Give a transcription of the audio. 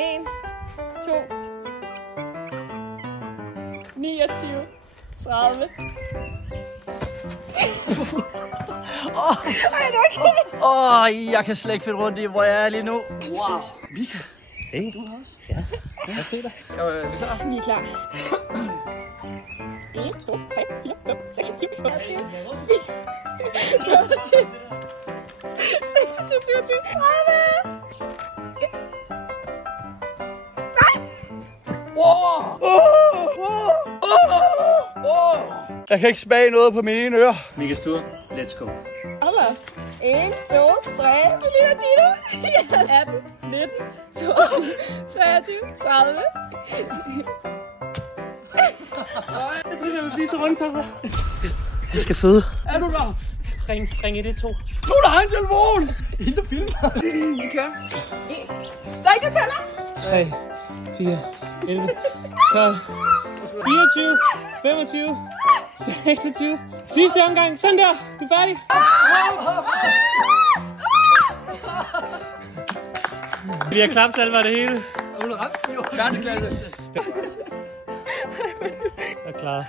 1, 2, 29, 30. Ej, det var okay. Jeg kan slet ikke finde rundt i, hvor jeg er lige nu. Wow. Mika. Hey. Du har også? Ja, jeg ser dig. Er vi klar? Vi er klar. 1, 2, 3, 4, 5, 6, 7, 8, 10. 26, 27, 30. Jeg kan ikke smage noget på mine ene ører. Mika Sture, let's go. Alder. 1, 2, 3. Du ligner Dino. 18, 19, 22, 23, 30. Jeg tror, jeg vil blive så rundt til sig. Jeg skal føde. Er du der? Ring 112. Nu der har en telefon! Hende der filmer. Vi kører. Der er ikke der tæller. 3, 4, 11, 12, 24, 25, 26. Sidste omgang. Sådan der. Du er færdig. Vi har klapsalver det hele. Hun er ramt. Jo, færdigklasse. Jeg er klar.